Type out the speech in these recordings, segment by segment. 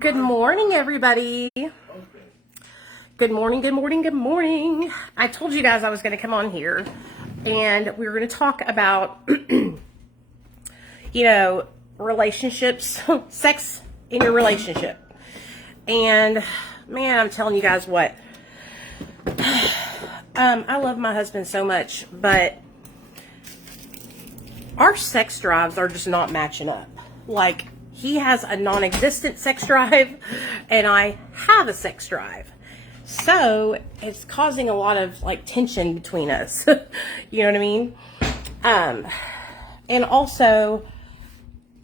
Good morning, everybody. Good morning, good morning, good morning. I told you guys I was going to come on here and we were going to talk about, relationships, sex in your relationship. And man, I'm telling you guys what, I love my husband so much, but our sex drives are just not matching up. Like, he has a non-existent sex drive and I have a sex drive. So it's causing a lot of like tension between us. You know what I mean? And also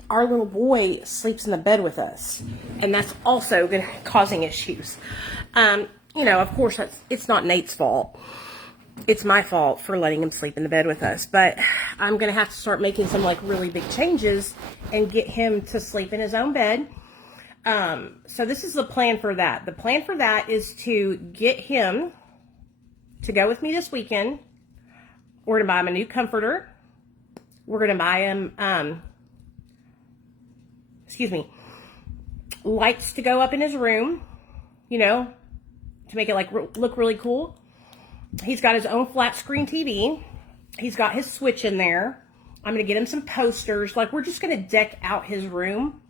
our little boy sleeps in the bed with us, and that's also causing issues. Of course it's not Nate's fault. It's my fault for letting him sleep in the bed with us, but I'm going to have to start making some like really big changes and get him to sleep in his own bed. So this is the plan for that. The plan for that is to get him to go with me this weekend. We're going to buy him a new comforter. We're going to buy him, lights to go up in his room, to make it like look really cool. He's got his own flat screen TV. He's got his Switch in there. I'm going to get him some posters. Like, we're just going to deck out his room.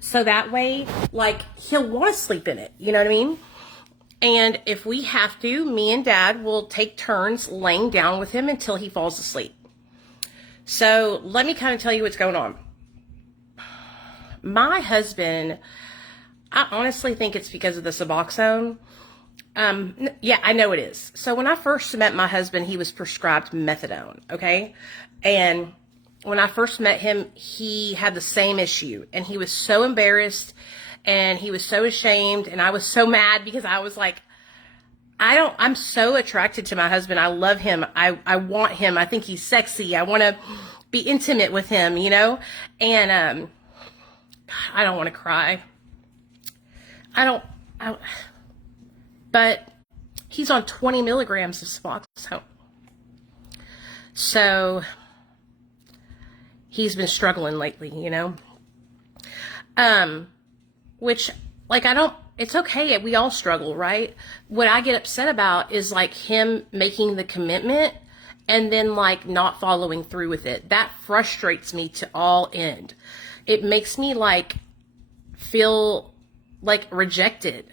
So that way, like, he'll want to sleep in it. You know what I mean? And if we have to, me and Dad will take turns laying down with him until he falls asleep. So let me kind of tell you what's going on. My husband, I honestly think it's because of the Suboxone. Yeah, I know it is. So when I first met my husband, he was prescribed methadone, okay? And when I first met him, he had the same issue, and he was so embarrassed, and he was so ashamed, and I was so mad because I was like, I'm so attracted to my husband. I love him. I want him. I think he's sexy. I want to be intimate with him, and, I don't want to cry. But he's on 20 milligrams of Suboxone. So he's been struggling lately, which, like, it's okay. We all struggle, right? What I get upset about is like him making the commitment and then like not following through with it. That frustrates me to all end. It makes me like feel like rejected,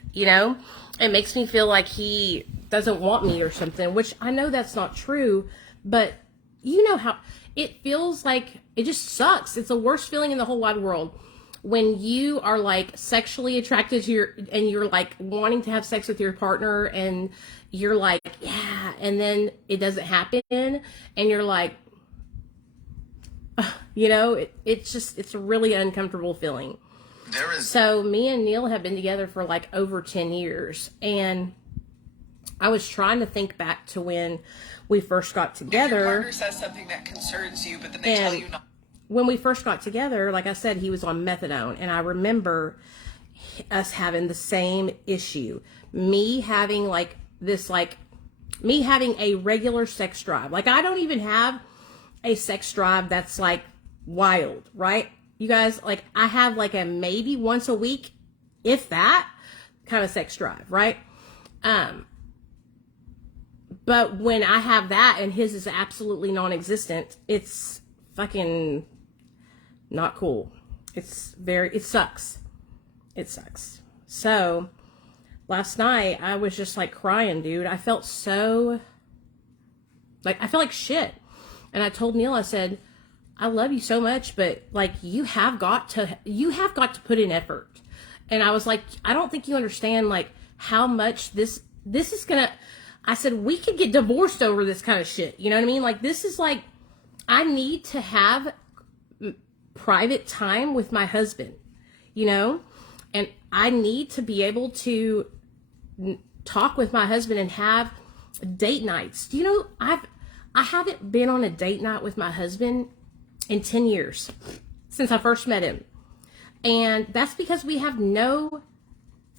It makes me feel like he doesn't want me or something, which I know that's not true, but you know how it feels. Like, it just sucks. It's the worst feeling in the whole wide world when you are like sexually attracted to and you're like wanting to have sex with your partner, and you're like, yeah, and then it doesn't happen, and you're like, it's a really uncomfortable feeling. So me and Neil have been together for like over 10 years. And I was trying to think back to when we first got together. If your partner says something that concerns you, but then they tell you not. When we first got together, like I said, he was on methadone. And I remember us having the same issue. Me having a regular sex drive. Like, I don't even have a sex drive that's like wild, right? You guys, like, I have like a maybe once a week, if that, kind of sex drive, right? But when I have that and his is absolutely non-existent, it's fucking not cool. It sucks. It sucks. So last night I was just like crying, dude. I felt like shit. And I told Neil, I said, I love you so much, but like, you have got to put in effort. And I was like, I don't think you understand like how much this is gonna, I said, we could get divorced over this kind of shit. You know what I mean? Like, this is like, I need to have private time with my husband, and I need to be able to talk with my husband and have date nights. I haven't been on a date night with my husband in 10 years since I first met him. And that's because we have no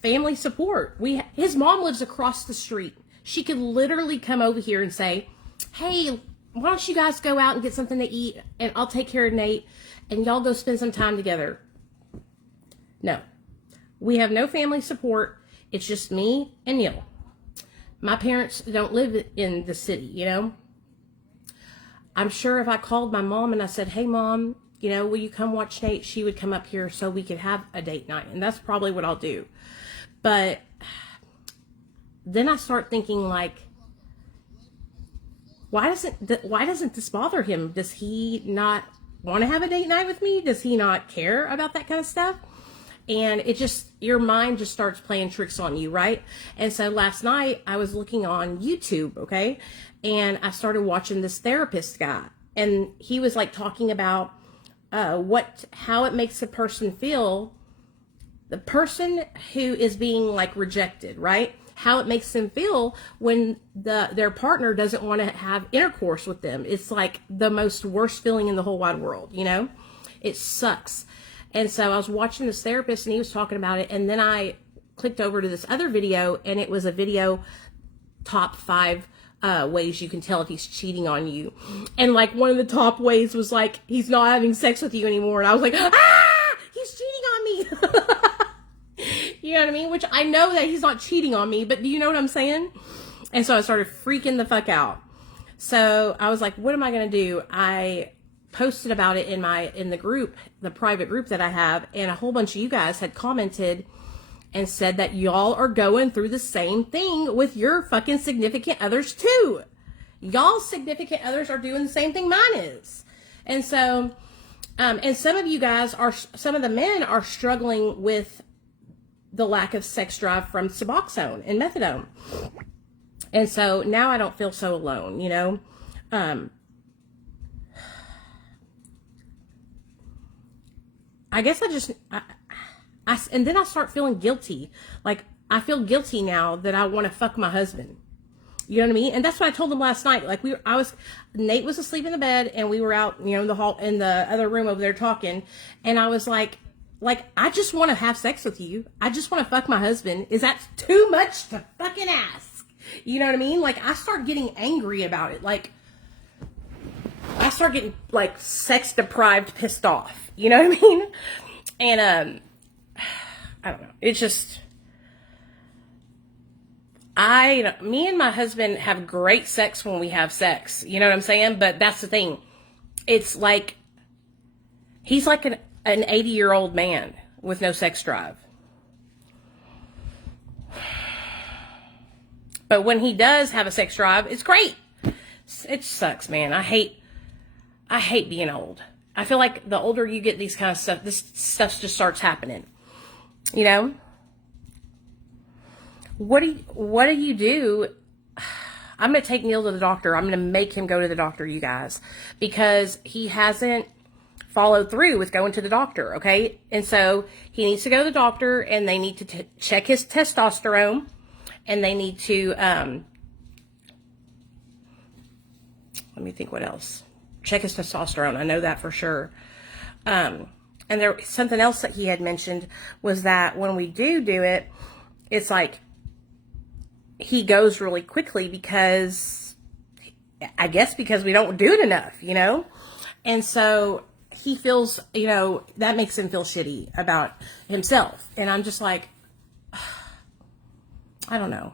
family support. His mom lives across the street. She could literally come over here and say, hey, why don't you guys go out and get something to eat, and I'll take care of Nate, and y'all go spend some time together. No. We have no family support. It's just me and Neil. My parents don't live in the city, you know. I'm sure if I called my mom and I said, hey, Mom, you know, will you come watch Nate? She would come up here so we could have a date night. And that's probably what I'll do. But then I start thinking, like, why doesn't this bother him? Does he not want to have a date night with me? Does he not care about that kind of stuff? And it just, your mind just starts playing tricks on you, right? And so last night I was looking on YouTube, okay? And I started watching this therapist guy. And he was like talking about how it makes a person feel, the person who is being like rejected, right? How it makes them feel when their partner doesn't want to have intercourse with them. It's like the most worst feeling in the whole wide world, you know? It sucks. And so I was watching this therapist and he was talking about it. And then I clicked over to this other video and it was a video, top 5 ways you can tell if he's cheating on you. And like one of the top ways was like, he's not having sex with you anymore. And I was like, he's cheating on me. You know what I mean? Which I know that he's not cheating on me, but do you know what I'm saying? And so I started freaking the fuck out. So I was like, what am I going to do? I posted about it in the group, the private group that I have, and a whole bunch of you guys had commented and said that y'all are going through the same thing with your fucking significant others too. Y'all's significant others are doing the same thing mine is. And so, and some of the men are struggling with the lack of sex drive from Suboxone and methadone. And so now I don't feel so alone, you know? I guess and then I start feeling guilty. Like, I feel guilty now that I want to fuck my husband. You know what I mean? And that's what I told him last night. Like, Nate was asleep in the bed and we were out, you know, in the hall, in the other room over there talking. And I was like, I just want to have sex with you. I just want to fuck my husband. Is that too much to fucking ask? You know what I mean? Like, I start getting angry about it. Like, I start getting, like, sex deprived, pissed off. You know what I mean? And, I don't know. It's just, me and my husband have great sex when we have sex. You know what I'm saying? But that's the thing. It's like, he's like an 80-year-old man with no sex drive. But when he does have a sex drive, it's great. It sucks, man. I hate being old. I feel like the older you get, these kind of stuff, this stuff just starts happening. You know? What do you do? I'm going to take Neil to the doctor. I'm going to make him go to the doctor, you guys, because he hasn't followed through with going to the doctor, okay? And so he needs to go to the doctor, and they need to check his testosterone, and they need to, let me think what else. Check his testosterone. I know that for sure. And there, something else that he had mentioned was that when we do it, it's like he goes really quickly because, I guess because we don't do it enough, you know? And so he feels, you know, that makes him feel shitty about himself. And I'm just like, I don't know.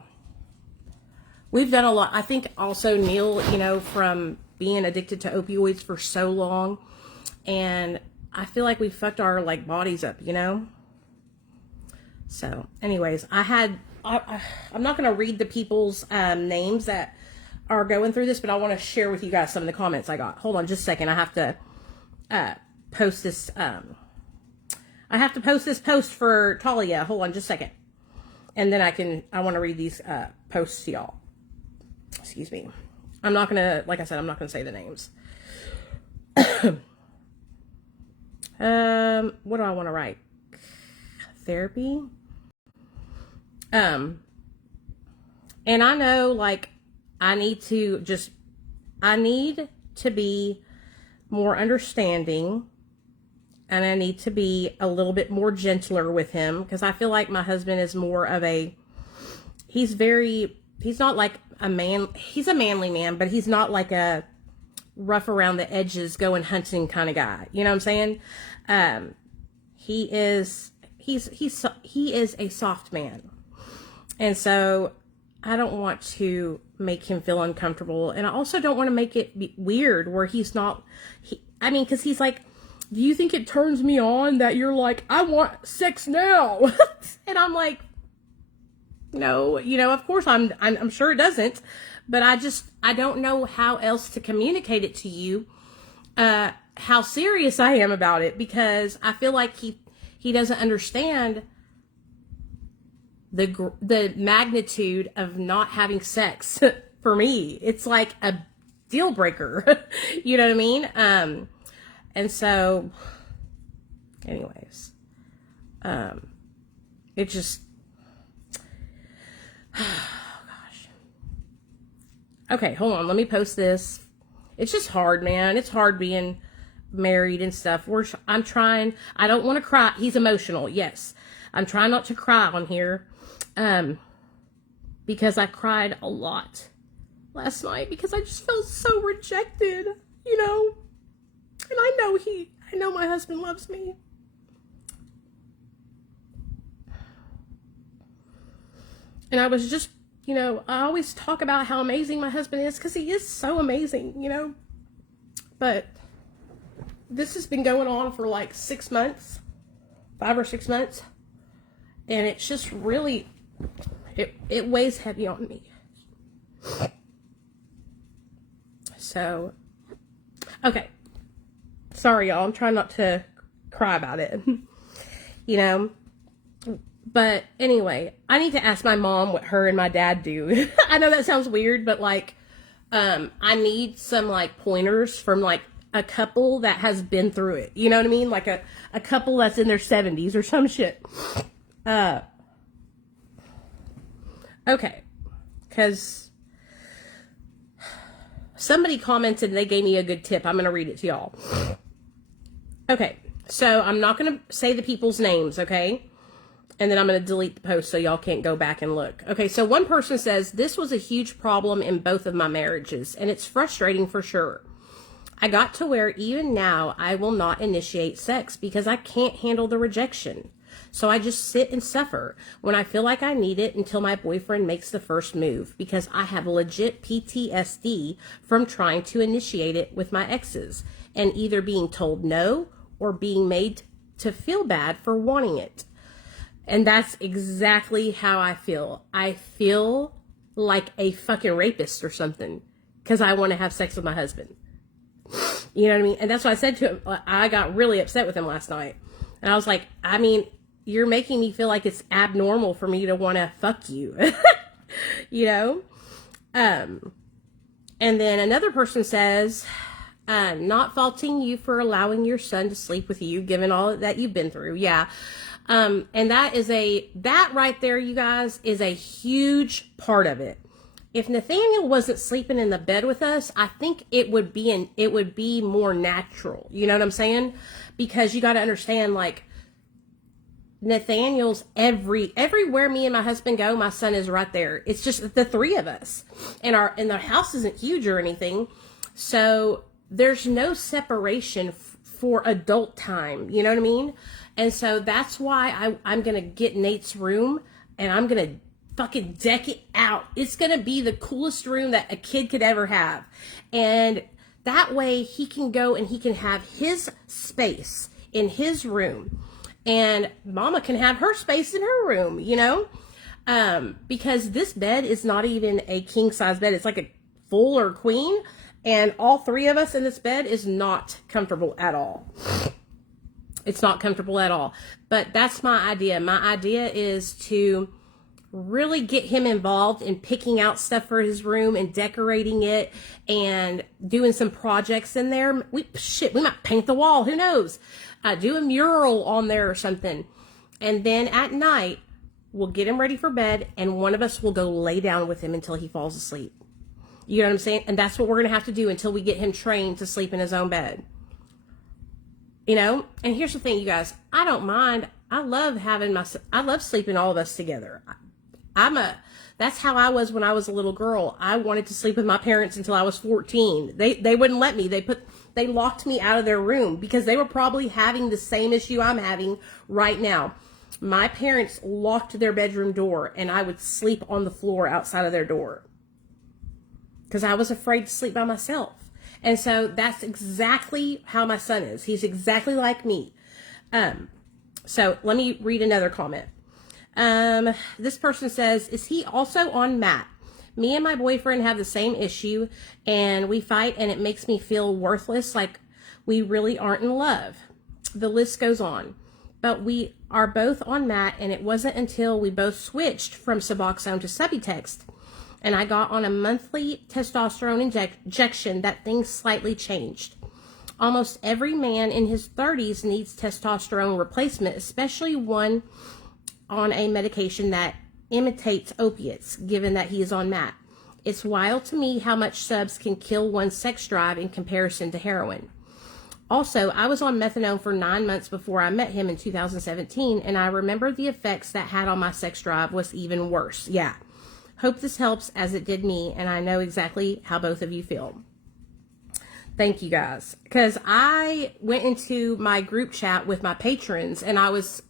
We've done a lot. I think also Neil, you know, from being addicted to opioids for so long, and I feel like we fucked our like bodies up, you know? So anyways, I'm not going to read the people's names that are going through this, but I want to share with you guys some of the comments I got. Hold on just a second. I have to post this. I have to post this post for Talia. Hold on just a second. And then I want to read these posts to y'all. Excuse me. I'm not going to, like I said, I'm not going to say the names. What do I want to write? Therapy. And I know, like, I need to be more understanding, and I need to be a little bit more gentler with him, because I feel like my husband is more of he's not like a man, he's a manly man, but he's not like a rough around the edges going hunting kind of guy. You know what I'm saying? he is a soft man. And so I don't want to make him feel uncomfortable. And I also don't want to make it weird where he's not, because he's like, do you think it turns me on that you're like, I want sex now? And I'm like, no, of course I'm sure it doesn't, but I don't know how else to communicate it to you, how serious I am about it, because I feel like he doesn't understand the magnitude of not having sex for me. It's like a deal breaker. You know what I mean? And so anyways, it just, oh gosh. Okay, hold on. Let me post this. It's just hard, man. It's hard being married and stuff. I'm trying. I don't want to cry. He's emotional. Yes. I'm trying not to cry on here. Because I cried a lot last night because I just felt so rejected, and I know my husband loves me. And I was just, I always talk about how amazing my husband is because he is so amazing, but this has been going on for like 6 months, 5 or 6 months. And it's just really, it weighs heavy on me. So, okay. Sorry, y'all. I'm trying not to cry about it. But anyway, I need to ask my mom what her and my dad do. I know that sounds weird, but I need some pointers from a couple that has been through it. You know what I mean? Like a couple that's in their 70s or some shit. Okay. Because somebody commented and they gave me a good tip. I'm going to read it to y'all. Okay. So I'm not going to say the people's names, okay? And then I'm going to delete the post so y'all can't go back and look. Okay, so one person says, this was a huge problem in both of my marriages, and it's frustrating for sure. I got to where even now I will not initiate sex because I can't handle the rejection. So I just sit and suffer when I feel like I need it until my boyfriend makes the first move because I have legit PTSD from trying to initiate it with my exes and either being told no or being made to feel bad for wanting it. And that's exactly how I feel. I feel like a fucking rapist or something because I want to have sex with my husband. You know what I mean? And that's what I said to him. I got really upset with him last night. And I was like, you're making me feel like it's abnormal for me to want to fuck you. And then another person says, not faulting you for allowing your son to sleep with you, given all that you've been through. Yeah. And that right there, you guys, is a huge part of it. If Nathaniel wasn't sleeping in the bed with us, I think it would be more natural. You know what I'm saying? Because you got to understand, Nathaniel's everywhere me and my husband go, my son is right there. It's just the three of us, and the house isn't huge or anything. So there's no separation for adult time. You know what I mean? And so that's why I'm going to get Nate's room and I'm going to fucking deck it out. It's going to be the coolest room that a kid could ever have. And that way he can go and he can have his space in his room. And mama can have her space in her room, because this bed is not even a king size bed. It's like a full or queen. And all three of us in this bed is not comfortable at all. It's not comfortable at all. But that's my idea. My idea is to really get him involved in picking out stuff for his room and decorating it and doing some projects in there. We might paint the wall. Who knows? Do a mural on there or something. And then at night, we'll get him ready for bed and one of us will go lay down with him until he falls asleep. You know what I'm saying? And that's what we're going to have to do until we get him trained to sleep in his own bed. And here's the thing, you guys, I don't mind. I love sleeping all of us together. That's how I was when I was a little girl. I wanted to sleep with my parents until I was 14. They wouldn't let me. They locked me out of their room because they were probably having the same issue I'm having right now. my parents locked their bedroom door and I would sleep on the floor outside of their door because I was afraid to sleep by myself. And so that's exactly how my son is. He's exactly like me. So let me read another comment. This person says, is he also on Matt? Me and my boyfriend have the same issue and we fight and it makes me feel worthless, like we really aren't in love. The list goes on. But we are both on Matt, and it wasn't until we both switched from Suboxone to Subutex and I got on a monthly testosterone injection that things slightly changed. Almost every man in his 30s needs testosterone replacement, especially one on a medication that imitates opiates, given that he is on Matt. It's wild to me how much subs can kill one's sex drive in comparison to heroin. Also, I was on methadone for 9 months before I met him in 2017, and I remember the effects that had on my sex drive was even worse. Yeah. Hope this helps as it did me, and I know exactly how both of you feel. Thank you guys. Because I went into my group chat with my patrons, and I was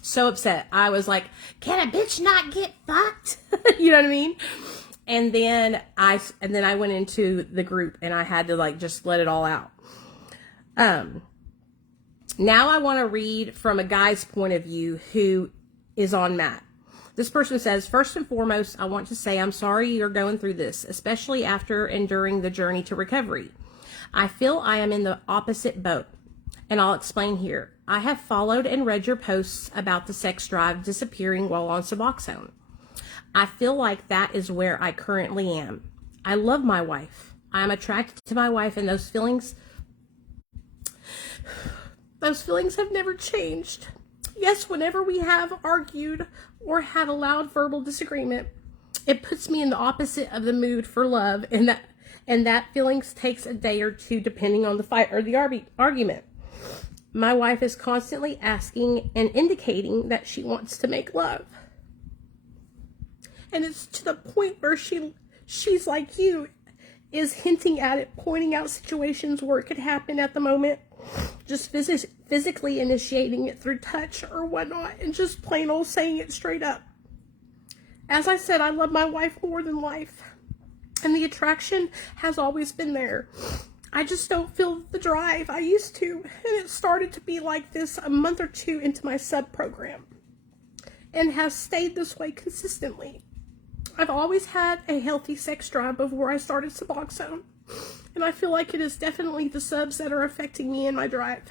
so upset. I was like, can a bitch not get fucked? You know what I mean? And then I went into the group, and I had to like just let it all out. Now I want to read from a guy's point of view who is on Matt. This person says, first and foremost, I want to say I'm sorry you're going through this, especially after and during the journey to recovery. I feel I am in the opposite boat, and I'll explain here. I have followed and read your posts about the sex drive disappearing while on Suboxone. I feel like that is where I currently am. I love my wife. I am attracted to my wife, and those feelings have never changed. Yes, whenever we have argued or had a loud verbal disagreement, it puts me in the opposite of the mood for love, and that feelings takes a day or two depending on the fight or the argument. My wife is constantly asking and indicating that she wants to make love. And it's to the point where she's like you, is hinting at it, pointing out situations where it could happen at the moment, just physically initiating it through touch or whatnot, and just plain old saying it straight up. As I said, I love my wife more than life, and the attraction has always been there. I just don't feel the drive I used to, and it started to be like this a month or two into my sub program, and has stayed this way consistently. I've always had a healthy sex drive before I started Suboxone, and I feel like it is definitely the subs that are affecting me in my drive.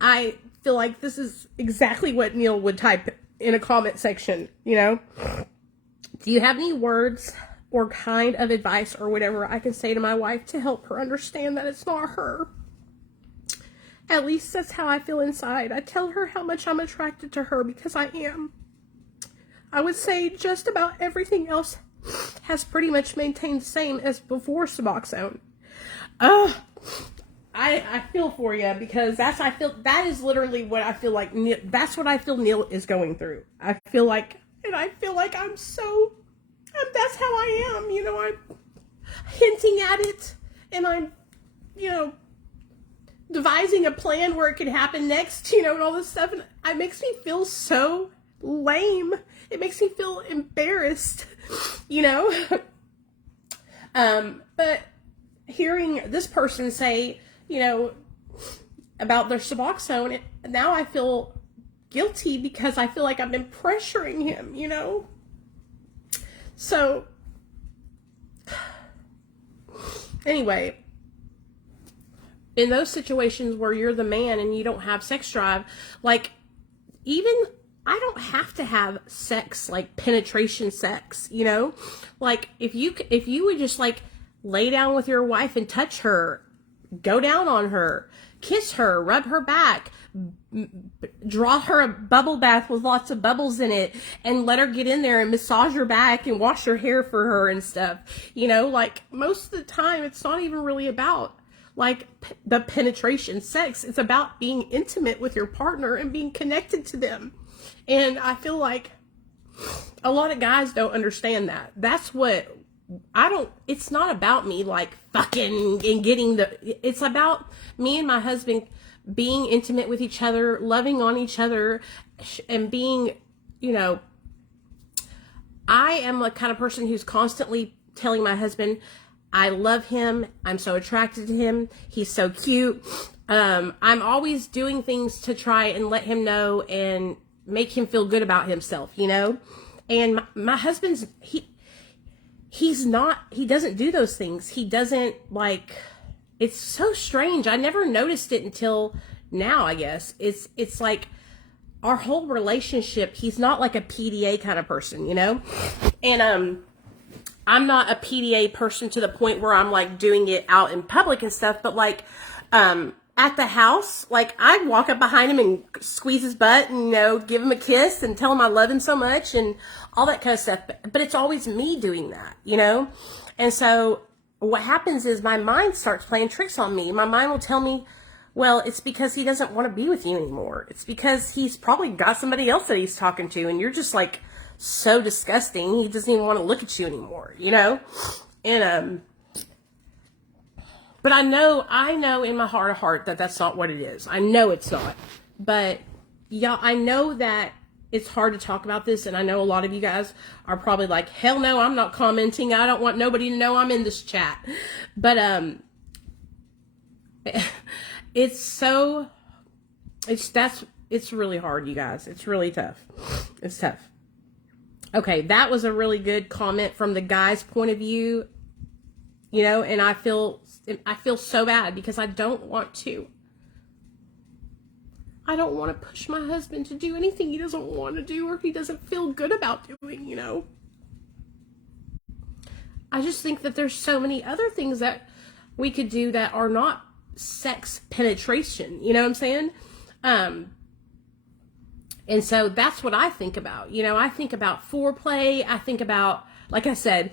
I feel like this is exactly what Neil would type in a comment section, you know? Do you have any words or kind of advice or whatever I can say to my wife to help her understand that it's not her? At least that's how I feel inside. I tell her how much I'm attracted to her because I am. I would say just about everything else has pretty much maintained the same as before Suboxone. I feel for you, because that is literally what I feel like. That's what I feel Neil is going through. I feel like that's how I am. You know, I'm hinting at it, and I'm, you know, devising a plan where it could happen next, you know, and all this stuff. And it makes me feel so lame. It makes me feel embarrassed, you know. But hearing this person say, you know, about their Suboxone, now I feel guilty because I feel like I've been pressuring him, you know. So, anyway, in those situations where you're the man and you don't have sex drive, like, even I don't have to have sex, like penetration sex, you know, like if you would just like lay down with your wife and touch her, go down on her, kiss her, rub her back, draw her a bubble bath with lots of bubbles in it, and let her get in there and massage her back and wash her hair for her and stuff, you know, like most of the time it's not even really about like the penetration sex. It's about being intimate with your partner and being connected to them. And I feel like a lot of guys don't understand that. That's what it's not about me like fucking and getting it's about me and my husband being intimate with each other, loving on each other, and being, you know, I am the kind of person who's constantly telling my husband, I love him. I'm so attracted to him. He's so cute. I'm always doing things to try and let him know and make him feel good about himself, you know? And my husband's, he doesn't do those things. He doesn't, like, it's so strange. I never noticed it until now, I guess. It's like our whole relationship, he's not like a PDA kind of person, you know? And, I'm not a PDA person to the point where I'm like doing it out in public and stuff, but like, at the house, like I walk up behind him and squeeze his butt and, you know, give him a kiss and tell him I love him so much and all that kind of stuff. But it's always me doing that, you know? And so what happens is my mind starts playing tricks on me. My mind will tell me, well, it's because he doesn't want to be with you anymore. It's because he's probably got somebody else that he's talking to and you're just like so disgusting. He doesn't even want to look at you anymore, you know? And, but I know in my heart of heart that that's not what it is. I know it's not. But yeah, I know that it's hard to talk about this. And I know a lot of you guys are probably like, hell no, I'm not commenting. I don't want nobody to know I'm in this chat. But, it's really hard, you guys. It's really tough. It's tough. Okay, that was a really good comment from the guy's point of view, you know, and I feel so bad because I don't want to push my husband to do anything he doesn't want to do or he doesn't feel good about doing, you know. I just think that there's so many other things that we could do that are not sex penetration, you know what I'm saying? And so that's what I think about. You know, I think about foreplay. I think about, like I said,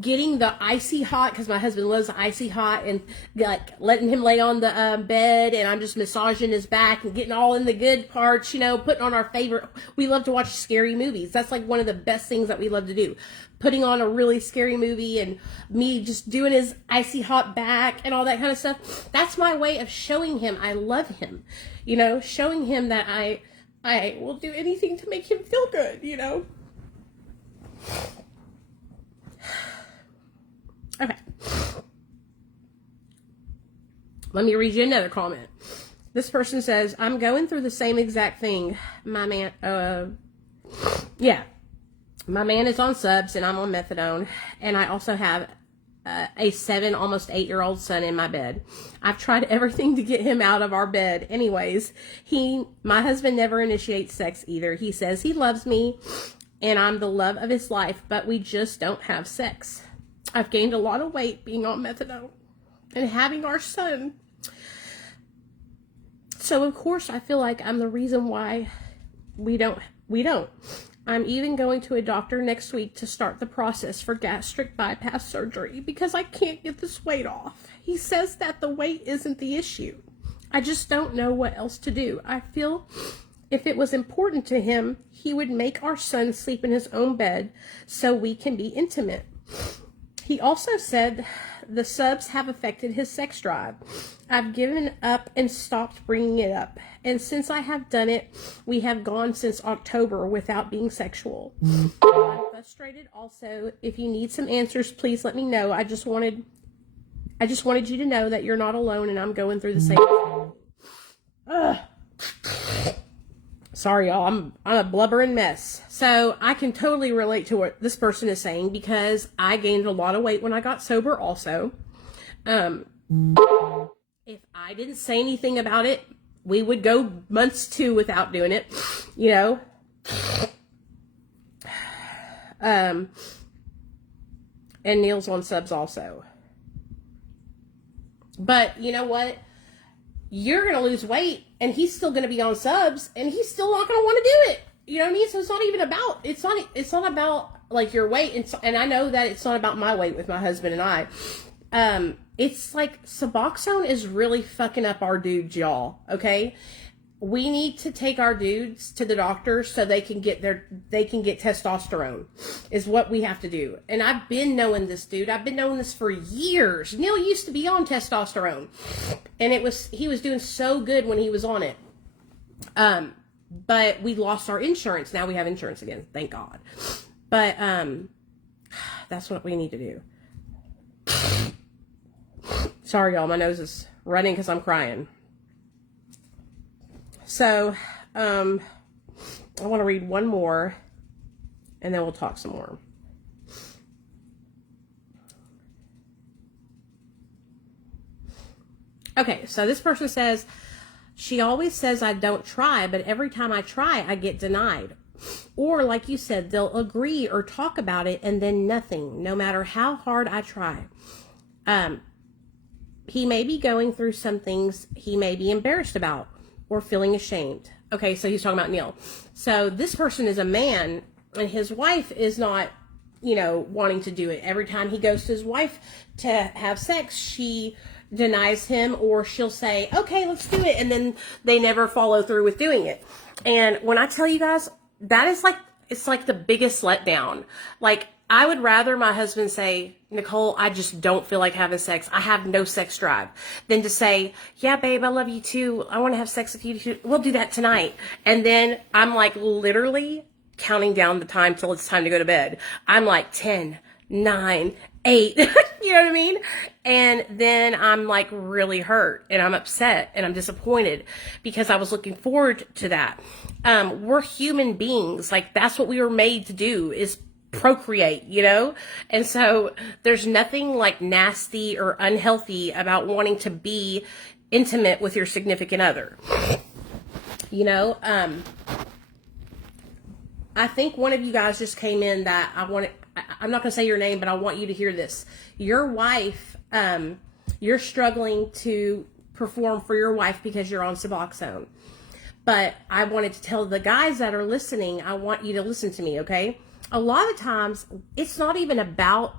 getting the icy hot, because my husband loves icy hot, and like letting him lay on the bed, and I'm just massaging his back and getting all in the good parts, you know, putting on our favorite. We love to watch scary movies. That's like one of the best things that we love to do. Putting on a really scary movie and me just doing his icy hot back and all that kind of stuff. That's my way of showing him I love him, you know, showing him that I will do anything to make him feel good, you know? Okay. Let me read you another comment. This person says, I'm going through the same exact thing. My man is on subs and I'm on methadone. And I also have a 7, almost 8-year-old son in my bed. I've tried everything to get him out of our bed. Anyways, my husband never initiates sex either. He says he loves me and I'm the love of his life, but we just don't have sex. I've gained a lot of weight being on methadone and having our son. So of course I feel like I'm the reason why we don't. I'm even going to a doctor next week to start the process for gastric bypass surgery because I can't get this weight off. He says that the weight isn't the issue. I just don't know what else to do. I feel if it was important to him, he would make our son sleep in his own bed so we can be intimate. He also said the subs have affected his sex drive. I've given up and stopped bringing it up. And since I have done it, we have gone since October without being sexual. I'm frustrated also. If you need some answers, please let me know. I just wanted you to know that you're not alone and I'm going through the same thing. Ugh. Sorry, y'all. I'm a blubbering mess. So I can totally relate to what this person is saying because I gained a lot of weight when I got sober also. If I didn't say anything about it, we would go months too without doing it, you know. And Neil's on subs also. But you know what? You're going to lose weight and he's still going to be on subs and he's still not going to want to do it. You know what I mean? So it's not even about, it's not about like your weight. And I know that it's not about my weight with my husband and I. It's like Suboxone is really fucking up our dudes, y'all. Okay. we need to take our dudes to the doctor so they can get testosterone is what we have to do. And I've been knowing this dude. I've been knowing this for years. Neil used to be on testosterone, and he was doing so good when he was on it. But we lost our insurance. Now we have insurance again. Thank God. But, that's what we need to do. Sorry, y'all. My nose is running because I'm crying. So, I want to read one more, and then we'll talk some more. Okay, so this person says, she always says I don't try, but every time I try, I get denied. Or, like you said, they'll agree or talk about it, and then nothing, no matter how hard I try. He may be going through some things he may be embarrassed about or feeling ashamed. Okay, so he's talking about Neil. So this person is a man, and his wife is not, wanting to do it. Every time he goes to his wife to have sex, she denies him, or she'll say, okay, let's do it, and then they never follow through with doing it. And when I tell you guys, that is it's like the biggest letdown. Like, I would rather my husband say, Nicole, I just don't feel like having sex. I have no sex drive. Than to say, yeah, babe, I love you too. I want to have sex with you too. We'll do that tonight. And then I'm like literally counting down the time till it's time to go to bed. I'm like 10, 9, 8. You know what I mean? And then I'm like really hurt, and I'm upset, and I'm disappointed because I was looking forward to that. We're human beings. Like, that's what we were made to do, is procreate, And so there's nothing like nasty or unhealthy about wanting to be intimate with your significant other. I think one of you guys just came in that I'm not going to say your name, but I want you to hear this. Your wife, you're struggling to perform for your wife because you're on Suboxone. But I wanted to tell the guys that are listening, I want you to listen to me, okay? A lot of times, it's not even about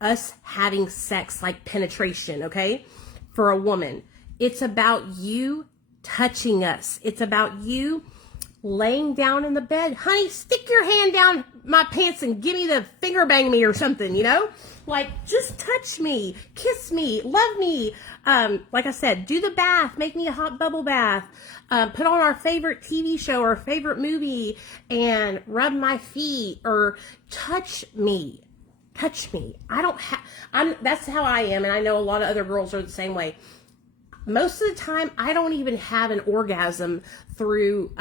us having sex, like penetration, okay? For a woman. It's about you touching us. It's about you laying down in the bed. Honey, stick your hand down my pants and give me the finger bang me or something, Like, just touch me, kiss me, love me. Like I said, do the bath, make me a hot bubble bath. Put on our favorite TV show or favorite movie and rub my feet or touch me. Touch me. That's how I am. And I know a lot of other girls are the same way. Most of the time, I don't even have an orgasm through,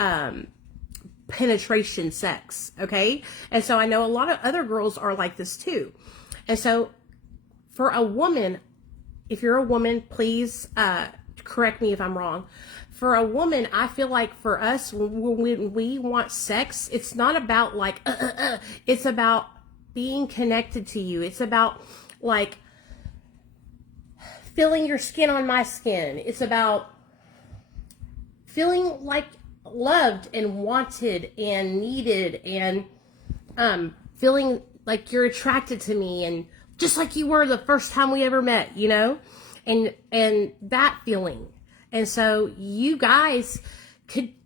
penetration sex. Okay. And so I know a lot of other girls are like this too. And so for a woman, if you're a woman, please, correct me if I'm wrong. For a woman, I feel like for us, when we want sex, it's not about like, it's about being connected to you. It's about like feeling your skin on my skin. It's about feeling like loved and wanted and needed and feeling like you're attracted to me and just like you were the first time we ever met, and that feeling. And so you guys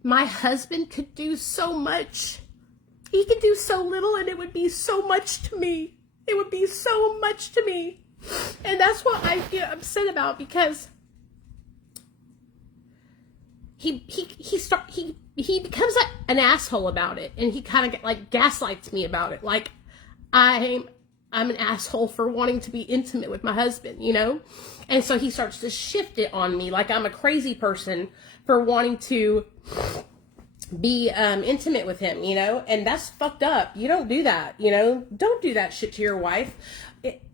my husband could do so much. He could do so little, and it would be so much to me. It would be so much to me. And that's what I get upset about, because he becomes an asshole about it, and he kind of like gaslights me about it. Like I'm an asshole for wanting to be intimate with my husband, And so he starts to shift it on me like I'm a crazy person for wanting to be intimate with him, And that's fucked up. You don't do that, Don't do that shit to your wife.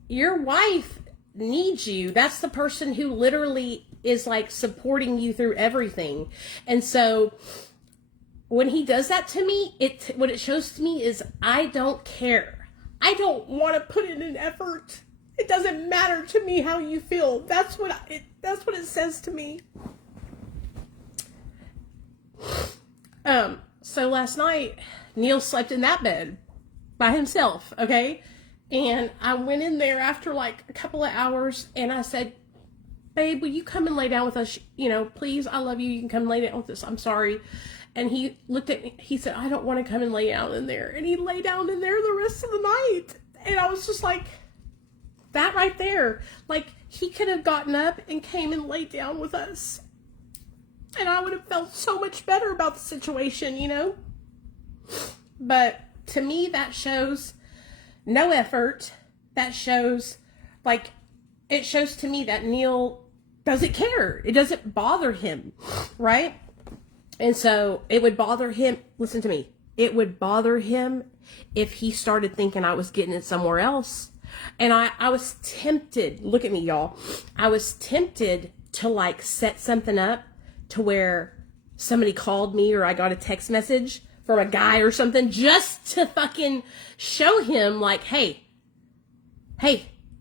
Your wife needs you. That's the person who literally is like supporting you through everything. And so when he does that to me, what it shows to me is I don't care. I don't want to put in an effort. It doesn't matter to me how you feel. That's what it says to me. So last night, Neil slept in that bed by himself, okay? And I went in there after like a couple of hours, and I said, babe, will you come and lay down with us? You know, please, I love you. You can come lay down with us. I'm sorry. And he looked at me. He said, I don't want to come and lay down in there. And he lay down in there the rest of the night. And I was just like, that right there. Like, he could have gotten up and came and laid down with us. And I would have felt so much better about the situation, you know? But to me, that shows no effort. That shows, like, it shows to me that Neil doesn't care. It doesn't bother him, right? And so it would bother him. Listen to me. It would bother him if he started thinking I was getting it somewhere else. And I was tempted. Look at me, y'all. I was tempted to like set something up to where somebody called me or I got a text message from a guy or something just to fucking show him like, hey,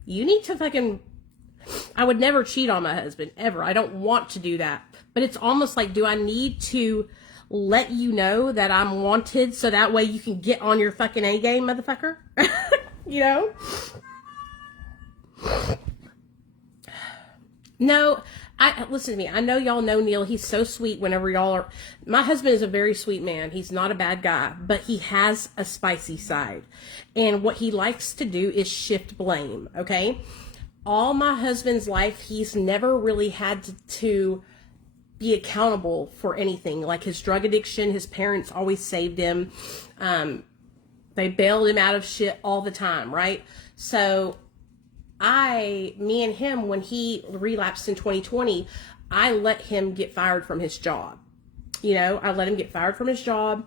you need to fucking... I would never cheat on my husband, ever. I don't want to do that. But it's almost like, do I need to let you know that I'm wanted so that way you can get on your fucking A game, motherfucker? You know? No, listen to me. I know y'all know Neil. He's so sweet whenever y'all are... My husband is a very sweet man. He's not a bad guy, but he has a spicy side. And what he likes to do is shift blame, okay? All my husband's life, he's never really had to be accountable for anything. Like his drug addiction, his parents always saved him. They bailed him out of shit all the time, right? So me and him, when he relapsed in 2020, I let him get fired from his job. You know, I let him get fired from his job.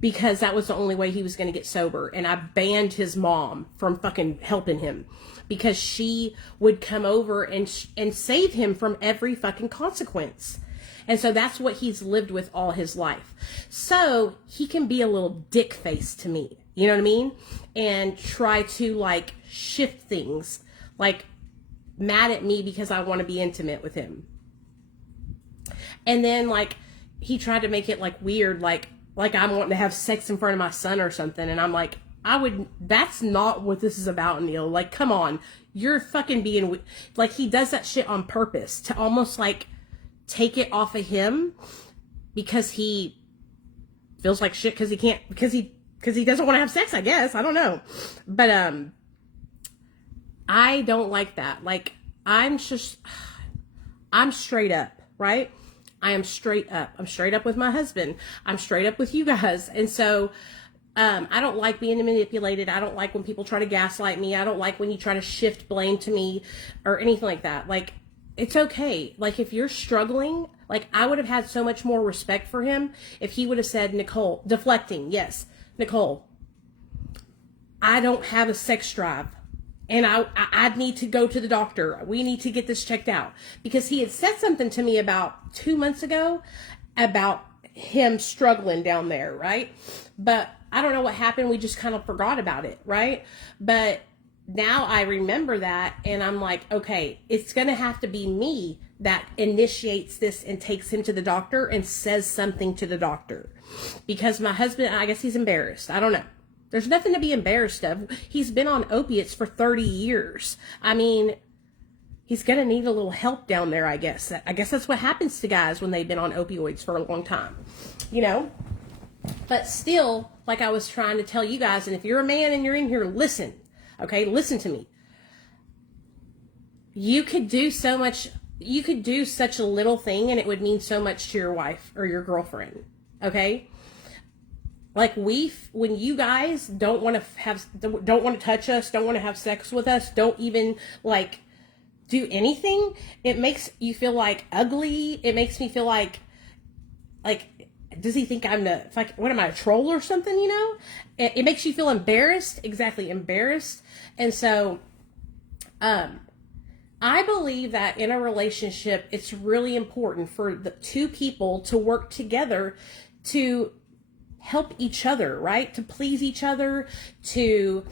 Because that was the only way he was going to get sober. And I banned his mom from fucking helping him because she would come over and save him from every fucking consequence. And so that's what he's lived with all his life. So he can be a little dick face to me. You know what I mean? And try to like shift things, like mad at me because I want to be intimate with him. And then like he tried to make it like weird, like I'm wanting to have sex in front of my son or something. And I'm like, that's not what this is about, Neil. Like, come on. You're fucking being, like, he does that shit on purpose to almost like take it off of him because he feels like shit because he doesn't want to have sex, I guess. I don't know. But, I don't like that. Like, I'm straight up, right? I am straight up. I'm straight up with my husband. I'm straight up with you guys. And so, I don't like being manipulated. I don't like when people try to gaslight me. I don't like when you try to shift blame to me or anything like that. Like, it's okay. Like, if you're struggling, like, I would have had so much more respect for him if he would have said, Nicole, deflecting. Yes. Nicole, I don't have a sex drive. And I need to go to the doctor. We need to get this checked out. Because he had said something to me about 2 months ago about him struggling down there, right? But I don't know what happened. We just kind of forgot about it, right? But now I remember that and I'm like, okay, it's going to have to be me that initiates this and takes him to the doctor and says something to the doctor. Because my husband, I guess he's embarrassed. I don't know. There's nothing to be embarrassed of. He's been on opiates for 30 years. I mean, he's going to need a little help down there, I guess. I guess that's what happens to guys when they've been on opioids for a long time, you know? But still, like I was trying to tell you guys, and if you're a man and you're in here, listen, okay? Listen to me. You could do so much, you could do such a little thing and it would mean so much to your wife or your girlfriend, okay? Like when you guys don't want to touch us, don't want to have sex with us, don't even like do anything, it makes you feel like ugly. It makes me feel like, does he think I'm what am I, a troll or something, you know? It makes you feel embarrassed, exactly, embarrassed. And so, I believe that in a relationship, it's really important for the two people to work together to help each other, right? To please each other, to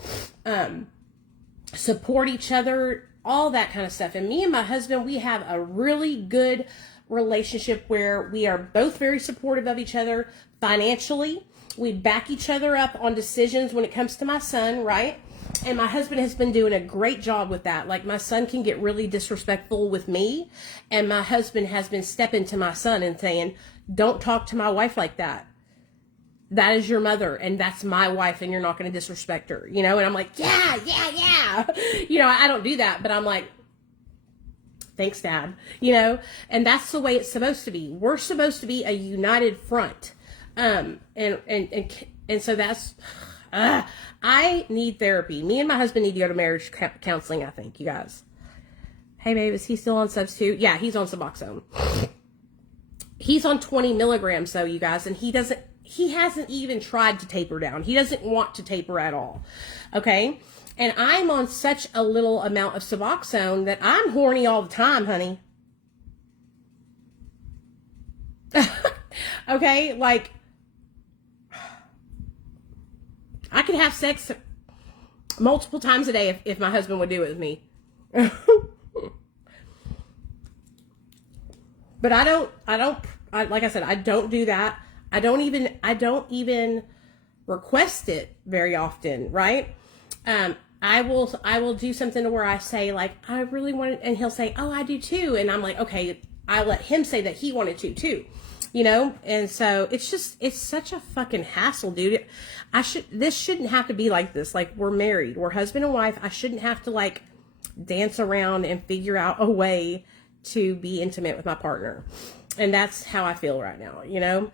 support each other, all that kind of stuff. And me and my husband, we have a really good relationship where we are both very supportive of each other financially. We back each other up on decisions when it comes to my son, right? And my husband has been doing a great job with that. Like, my son can get really disrespectful with me, and my husband has been stepping to my son and saying, don't talk to my wife like that. That is your mother, and that's my wife, and you're not going to disrespect her, you know? And I'm like, yeah. You know, I don't do that, but I'm like, thanks, Dad, you know? And that's the way it's supposed to be. We're supposed to be a united front. And so that's, I need therapy. Me and my husband need to go to marriage counseling, I think, you guys. Hey, babe, is he still on subs too? Yeah, he's on Suboxone. He's on 20 milligrams, though, you guys, and he hasn't even tried to taper down. He doesn't want to taper at all. Okay? And I'm on such a little amount of Suboxone that I'm horny all the time, honey. Okay? Like, I could have sex multiple times a day if my husband would do it with me. But like I said, I don't do that. I don't even request it very often, right? I will do something to where I say, like, I really want it, and he'll say, oh, I do too. And I'm like, okay, I let him say that he wanted to too, you know? And so it's such a fucking hassle, dude. This shouldn't have to be like this. Like, we're married, we're husband and wife. I shouldn't have to, like, dance around and figure out a way to be intimate with my partner. And that's how I feel right now, you know?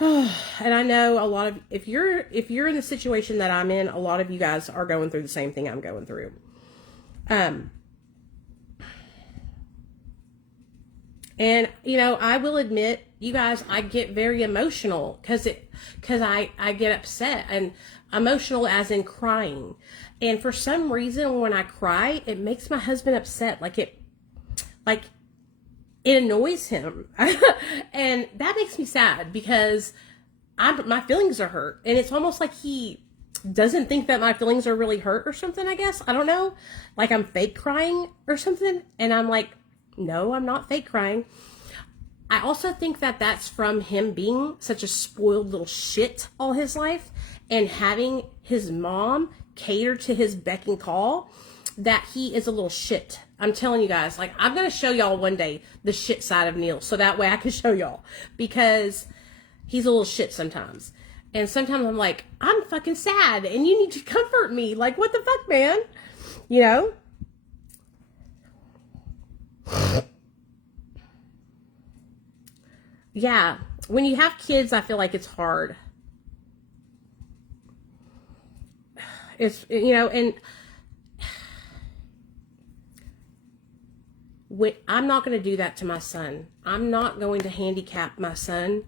And I know a lot of, if you're in the situation that I'm in, a lot of you guys are going through the same thing I'm going through. And, you know, I will admit, you guys, I get very emotional because I get upset, and emotional as in crying. And for some reason, when I cry, it makes my husband upset. It annoys him. And that makes me sad because my feelings are hurt. And it's almost like he doesn't think that my feelings are really hurt or something, I guess. I don't know. Like, I'm fake crying or something. And I'm like, no, I'm not fake crying. I also think that that's from him being such a spoiled little shit all his life and having his mom cater to his beck and call, that he is a little shit. I'm telling you guys, like, I'm going to show y'all one day the shit side of Neil, so that way I can show y'all, because he's a little shit sometimes. And sometimes I'm like, I'm fucking sad and you need to comfort me. Like, what the fuck, man? You know? Yeah. When you have kids, I feel like it's hard. It's, you know, and I'm not going to do that to my son. I'm not going to handicap my son.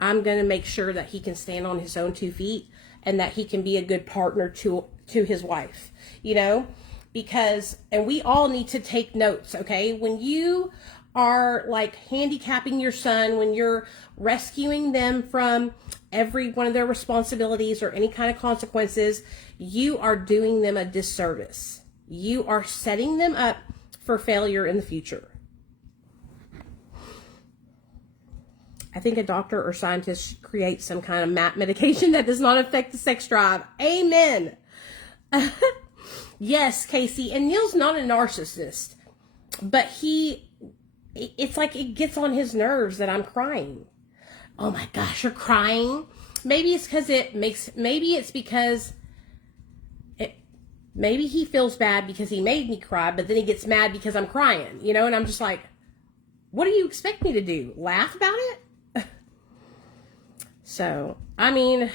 I'm going to make sure that he can stand on his own 2 feet and that he can be a good partner to his wife, you know, and we all need to take notes. Okay. When you are, like, handicapping your son, when you're rescuing them from every one of their responsibilities or any kind of consequences, you are doing them a disservice. You are setting them up for failure in the future. I think a doctor or scientist should create some kind of MAP medication that does not affect the sex drive. Amen. Yes, Casey. And Neil's not a narcissist, but it's like it gets on his nerves that I'm crying. Oh my gosh, you're crying? Maybe it's because maybe he feels bad because he made me cry, but then he gets mad because I'm crying, you know? And I'm just like, what do you expect me to do? Laugh about it? So, I mean,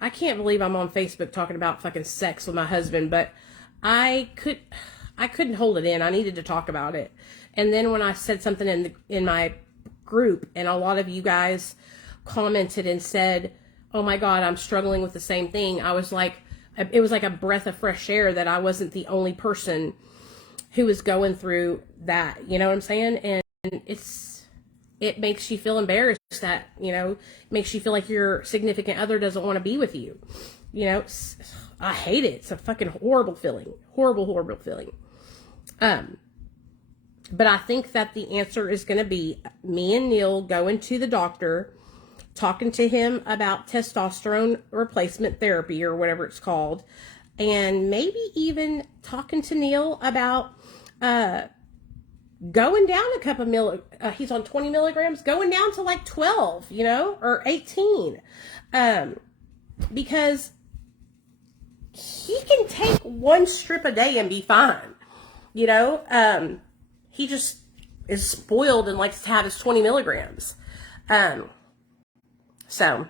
I can't believe I'm on Facebook talking about fucking sex with my husband, but I couldn't hold it in. I needed to talk about it. And then when I said something in my group, and a lot of you guys commented and said, oh my God, I'm struggling with the same thing. It was like a breath of fresh air that I wasn't the only person who was going through that. You know what I'm saying? And it makes you feel embarrassed that, you know, it makes you feel like your significant other doesn't want to be with you. You know, I hate it. It's a fucking horrible feeling. Horrible, horrible feeling. But I think that the answer is going to be me and Neil going to the doctor talking to him about testosterone replacement therapy or whatever it's called, and maybe even talking to Neil about going down a couple he's on 20 milligrams, going down to like 12, or 18, because he can take one strip a day and be fine. He just is spoiled and likes to have his 20 milligrams. So,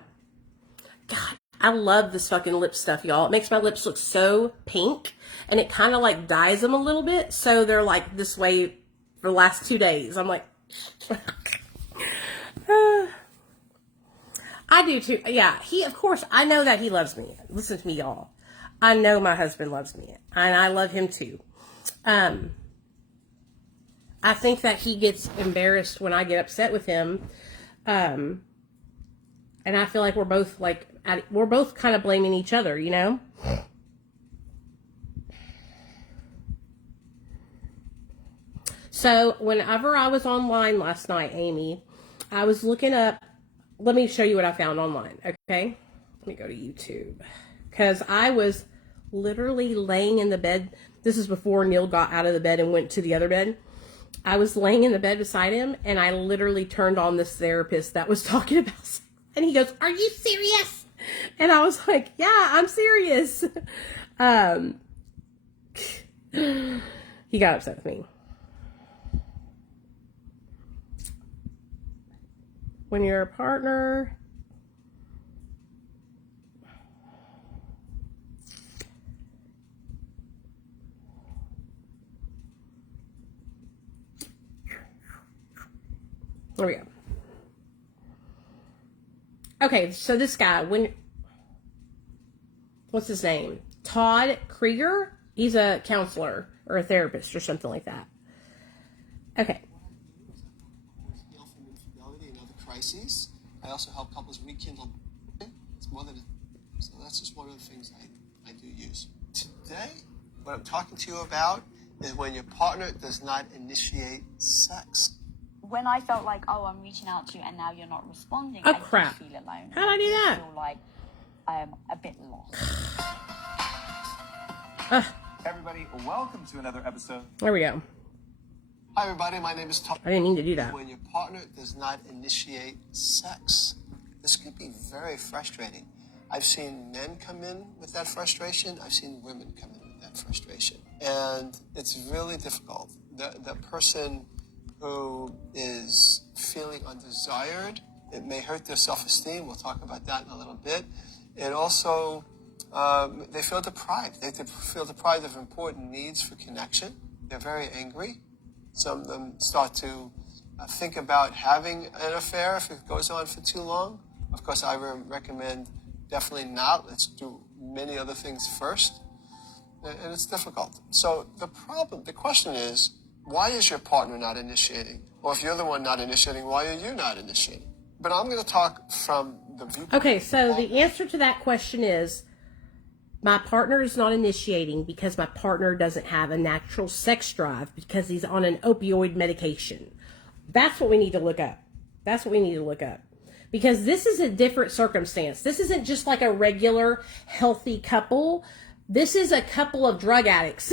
God, I love this fucking lip stuff, y'all. It makes my lips look so pink, and it kind of like dyes them a little bit, so they're like this way for the last 2 days. I'm like, I do too. Yeah, of course, I know that he loves me. Listen to me, y'all. I know my husband loves me, and I love him too. I think that he gets embarrassed when I get upset with him. And I feel like we're both kind of blaming each other, So whenever I was online last night, Amy, I was looking up, let me show you what I found online. Okay. Let me go to YouTube, because I was literally laying in the bed. This is before Neil got out of the bed and went to the other bed. I was laying in the bed beside him, and I literally turned on this therapist that was talking about sex. And he goes, "Are you serious?" And I was like, "Yeah, I'm serious." He got upset with me. When you're a partner, there we go. Okay, so this guy, what's his name? Todd Krieger? He's a counselor or a therapist or something like that. Okay. Heal from infidelity and other crises. I also help couples rekindle. It's more than so that's just one of the things I do use. Today, what I'm talking to you about is when your partner does not initiate sex. When I felt like, I'm reaching out to you and now you're not responding, Oh, I crap. feel alone. How'd I do that? I feel like I am a bit lost. Everybody, welcome to another episode. There we go. Hi everybody, my name is Tom. I didn't mean to do that. When your partner does not initiate sex, this could be very frustrating. I've seen men come in with that frustration. I've seen women come in with that frustration. And it's really difficult. The person who is feeling undesired, it may hurt their self-esteem. We'll talk about that in a little bit. And also, they feel deprived. They feel deprived of important needs for connection. They're very angry. Some of them start to think about having an affair if it goes on for too long. Of course, I recommend definitely not. Let's do many other things first. And it's difficult. So the question is, why is your partner not initiating? Or if you're the one not initiating, why are you not initiating? But I'm going to talk from the viewpoint. Okay, so the answer to that question is, my partner is not initiating because my partner doesn't have a natural sex drive because he's on an opioid medication. That's what we need to look up. Because this is a different circumstance. This isn't just like a regular healthy couple. This is a couple of drug addicts.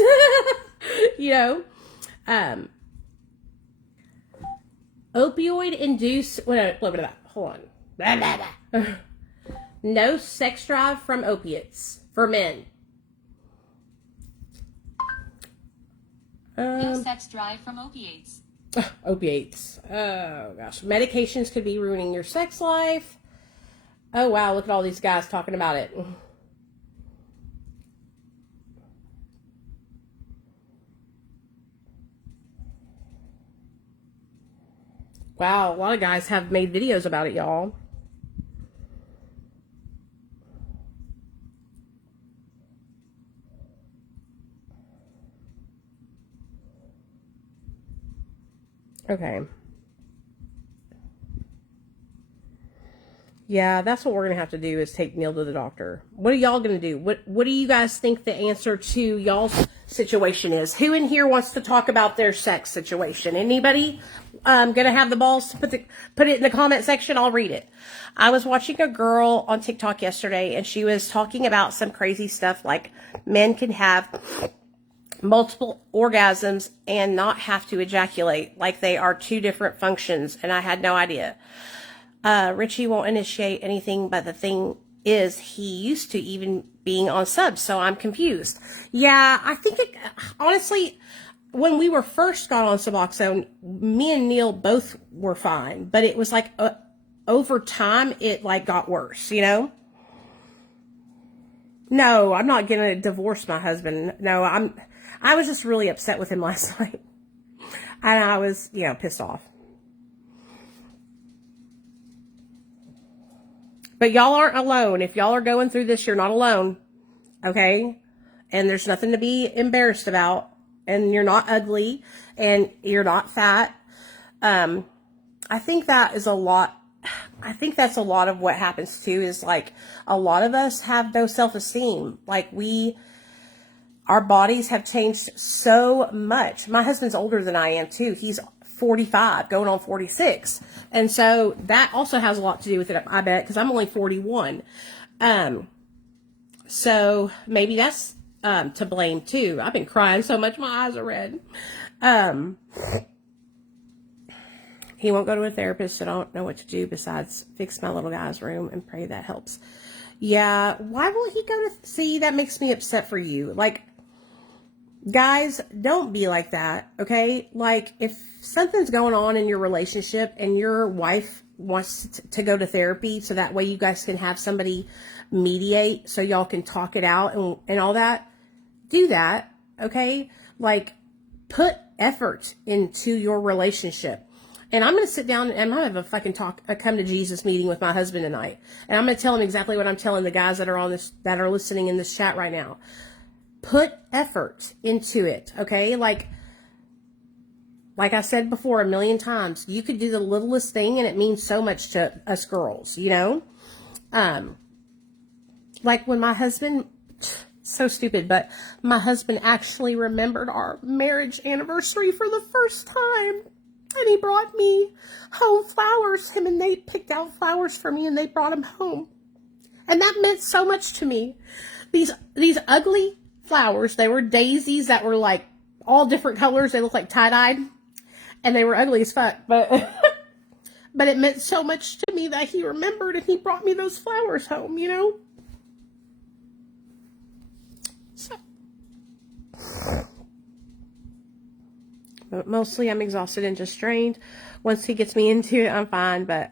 Opioid induced, hold on. No sex drive from opiates for men. No sex drive from opiates. Opiates. Oh gosh. Medications could be ruining your sex life. Oh wow, look at all these guys talking about it. Wow, a lot of guys have made videos about it, y'all. Okay. Yeah, that's what we're going to have to do is take Neil to the doctor. What are y'all going to do? What do you guys think the answer to y'all's situation is? Who in here wants to talk about their sex situation? Anybody? going to have the balls to put it in the comment section, I'll read it. I was watching a girl on TikTok yesterday, and she was talking about some crazy stuff like men can have multiple orgasms and not have to ejaculate, like they are two different functions, and I had no idea. Richie won't initiate anything, but the thing is, he used to even being on subs, so I'm confused. Yeah, I think honestly, when we were first got on Suboxone, me and Neil both were fine, but it was like over time, it like got worse, you know? No, I'm not gonna divorce my husband. No, I was just really upset with him last night. And I was, pissed off. But y'all aren't alone. If y'all are going through this, you're not alone. Okay? And there's nothing to be embarrassed about. And you're not ugly. And you're not fat. I think that is a lot. I think that's a lot of what happens too, is like a lot of us have no self-esteem. Like our bodies have changed so much. My husband's older than I am too. He's 45, going on 46. And so that also has a lot to do with it, I bet, because I'm only 41. So maybe that's to blame too. I've been crying so much, my eyes are red. He won't go to a therapist, so I don't know what to do besides fix my little guy's room and pray that helps. Yeah, why won't he go to... See, that makes me upset for you. Like, guys, don't be like that, okay? Like, if something's going on in your relationship and your wife wants to go to therapy so that way you guys can have somebody mediate so y'all can talk it out and all that, do that, okay? Like, put effort into your relationship. And I'm going to sit down and I'm going to have a fucking come to Jesus meeting with my husband tonight. And I'm going to tell him exactly what I'm telling the guys that are that are listening in this chat right now. Put effort into it, okay? Like I said before a million times, you could do the littlest thing and it means so much to us girls, you know? Like when my husband, so stupid, but my husband actually remembered our marriage anniversary for the first time. And he brought me home flowers. Him and Nate picked out flowers for me and they brought them home. And that meant so much to me. These ugly flowers, they were daisies that were like all different colors. They looked like tie-dyed. And they were ugly as fuck. But but it meant so much to me that he remembered and he brought me those flowers home, you know? So... But mostly I'm exhausted and just drained. Once he gets me into it, I'm fine, but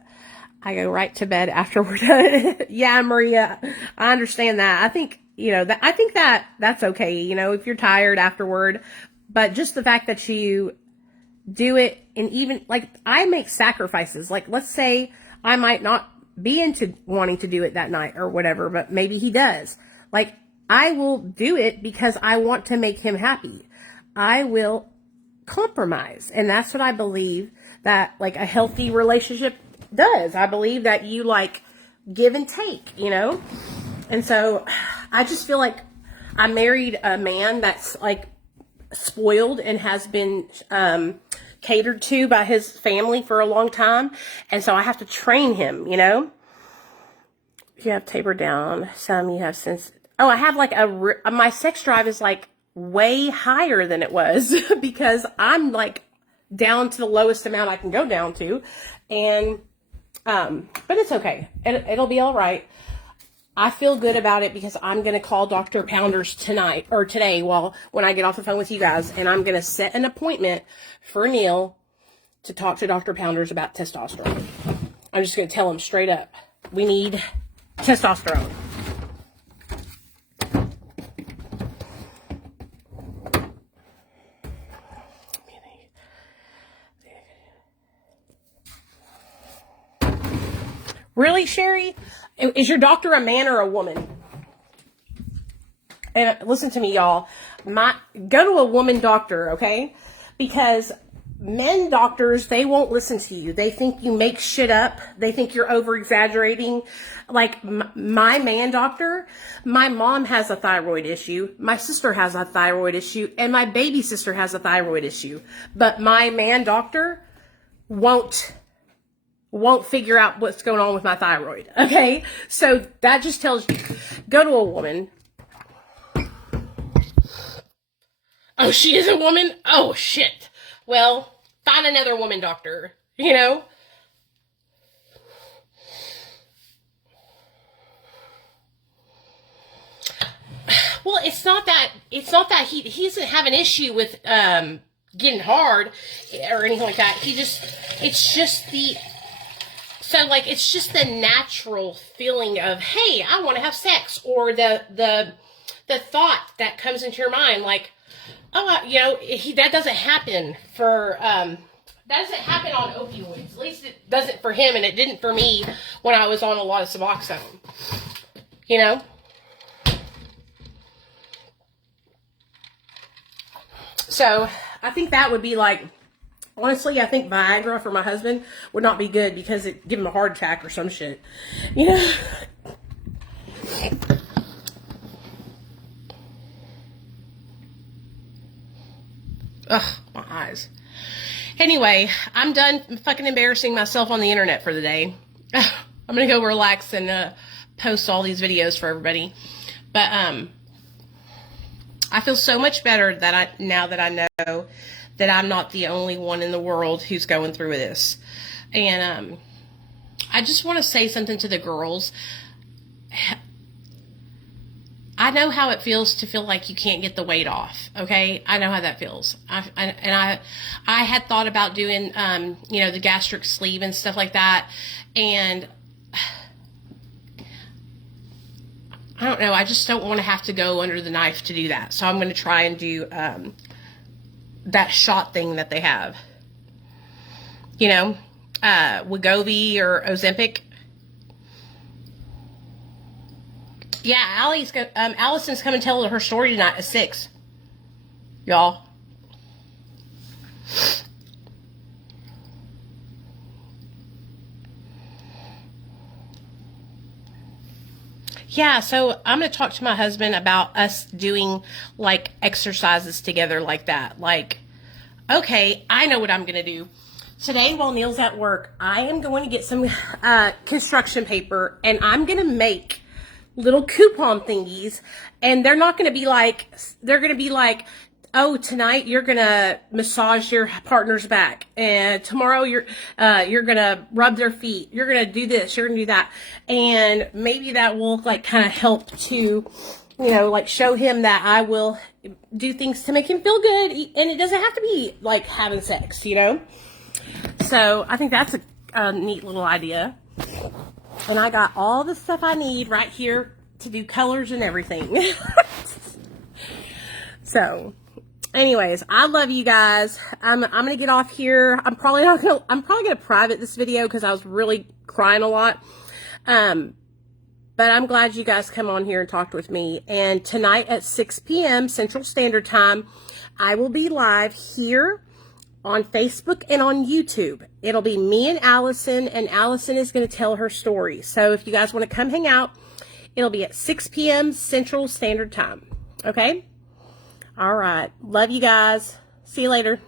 I go right to bed after we're done. Yeah, Maria, I understand that. I think, I think that's okay, if you're tired afterward. But just the fact that you do it, and even, like, I make sacrifices. Like, let's say I might not be into wanting to do it that night or whatever, but maybe he does. Like, I will do it because I want to make him happy. I will compromise. And that's what I believe that like a healthy relationship does. I believe that you like give and take, And so I just feel like I married a man that's like spoiled and has been catered to by his family for a long time. And so I have to train him, You have tapered down. Some you have since... Oh, I have like my sex drive is like way higher than it was because I'm like down to the lowest amount I can go down to. And, but it's okay. It'll be all right. I feel good about it because I'm going to call Dr. Pounders tonight or today when I get off the phone with you guys, and I'm going to set an appointment for Neil to talk to Dr. Pounders about testosterone. I'm just going to tell him straight up, we need testosterone. Really, Sherry? Is your doctor a man or a woman? And listen to me, y'all. Go to a woman doctor, okay? Because men doctors, they won't listen to you. They think you make shit up. They think you're over-exaggerating. Like, my man doctor, my mom has a thyroid issue. My sister has a thyroid issue. And my baby sister has a thyroid issue. But my man doctor... won't figure out what's going on with my thyroid. Okay? So that just tells you, go to a woman. Oh, she is a woman? Oh, shit. Well, find another woman doctor, you know? Well, it's not that he doesn't have an issue with getting hard or anything like that. It's just the natural feeling of, hey, I want to have sex, or the thought that comes into your mind, like, oh, that doesn't happen for that doesn't happen on opioids. At least it doesn't for him, and it didn't for me when I was on a lot of Suboxone. You know. So, I think that would be like, honestly, I think Viagra for my husband would not be good because it'd give him a heart attack or some shit. You know? Ugh, my eyes. Anyway, I'm done fucking embarrassing myself on the internet for the day. I'm gonna go relax and post all these videos for everybody. But, I feel so much better now that I know that I'm not the only one in the world who's going through this. And I just want to say something to the girls. I know how it feels to feel like you can't get the weight off. Okay, I know how that feels. I had thought about doing the gastric sleeve and stuff like that, and I don't know. I just don't want to have to go under the knife to do that. So I'm going to try and do that shot thing that they have. You know, Wegovy or Ozempic. Yeah, Allison's coming to tell her story tonight at 6. Y'all. Yeah, so I'm going to talk to my husband about us doing, like, exercises together like that. Like, okay, I know what I'm going to do. Today, while Neil's at work, I am going to get some construction paper, and I'm going to make little coupon thingies, and they're not going to be like, they're going to be like, oh, tonight you're going to massage your partner's back, and tomorrow you're going to rub their feet. You're going to do this, you're going to do that. And maybe that will like kind of help to, like show him that I will do things to make him feel good. And it doesn't have to be like having sex, So I think that's a neat little idea. And I got all the stuff I need right here to do colors and everything. So, anyways, I love you guys. I'm gonna get off here. I'm probably gonna private this video because I was really crying a lot. But I'm glad you guys come on here and talked with me. And tonight at 6 p.m. Central Standard Time, I will be live here on Facebook and on YouTube. It'll be me and Allison is going to tell her story. So if you guys want to come hang out, it'll be at 6 p.m. Central Standard Time. Okay? All right. Love you guys. See you later.